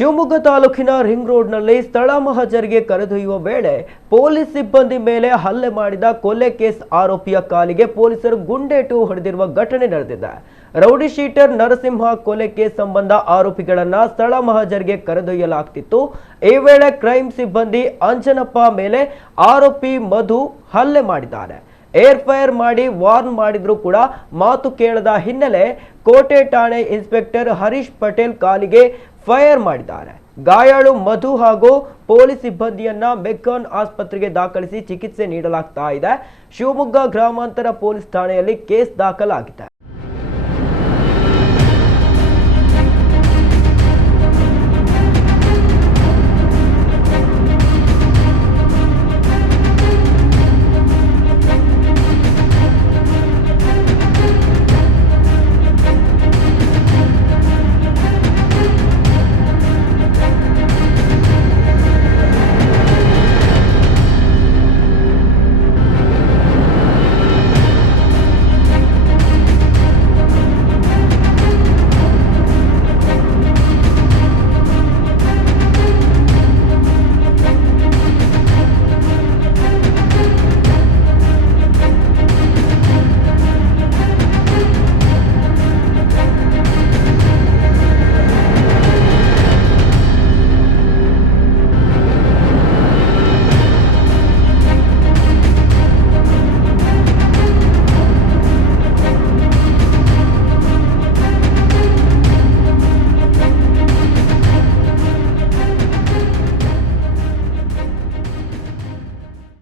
ಶಿವಮೊಗ್ಗ ತಾಲೂಕಿನ ರಿಂಗ್ ರೋಡ್ನಲ್ಲಿ ಸ್ಥಳ ಮಹಜರಿಗೆ ಕರೆದೊಯ್ಯುವ ವೇಳೆ ಪೊಲೀಸ್ ಸಿಬ್ಬಂದಿ ಮೇಲೆ ಹಲ್ಲೆ ಮಾಡಿದ ಕೊಲೆ ಕೇಸ್ ಆರೋಪಿಯ ಕಾಲಿಗೆ ಪೊಲೀಸರು ಗುಂಡೇಟು ಹೊಡೆದಿರುವ ಘಟನೆ ನಡೆದಿದೆ. ರೌಡಿ ಶೀಟರ್ ನರಸಿಂಹ ಕೊಲೆ ಕೇಸ್ ಸಂಬಂಧ ಆರೋಪಿಗಳನ್ನ ಸ್ಥಳ ಮಹಜರಿಗೆ ಕರೆದೊಯ್ಯಲಾಗ್ತಿತ್ತು. ಈ ವೇಳೆ ಕ್ರೈಮ್ ಸಿಬ್ಬಂದಿ ಅಂಜನಪ್ಪ ಮೇಲೆ ಆರೋಪಿ ಮಧು ಹಲ್ಲೆ ಮಾಡಿದ್ದಾರೆ. ಏರ್ ಫೈರ್ ಮಾಡಿ ವಾರ್ನ್ ಮಾಡಿದ್ರು ಕೂಡ ಮಾತು ಕೇಳದ ಹಿನ್ನೆಲೆ ಕೋಟೆ ಠಾಣೆ ಇನ್ಸ್ಪೆಕ್ಟರ್ ಹರೀಶ್ ಪಟೇಲ್ ಕಾಲಿಗೆ ಫೈರ್ ಮಾಡಿದ್ದಾರೆ. ಗಾಯಾಳು ಮಧು ಹಾಗೂ ಪೊಲೀಸ್ ಸಿಬ್ಬಂದಿಯನ್ನ ಮೆಗ್ಗಾನ್ ಆಸ್ಪತ್ರೆಗೆ ದಾಖಲಿಸಿ ಚಿಕಿತ್ಸೆ ನೀಡಲಾಗ್ತಾ ಇದೆ. ಶಿವಮೊಗ್ಗ ಗ್ರಾಮಾಂತರ ಪೊಲೀಸ್ ಠಾಣೆಯಲ್ಲಿ ಕೇಸ್ ದಾಖಲಾಗಿದೆ.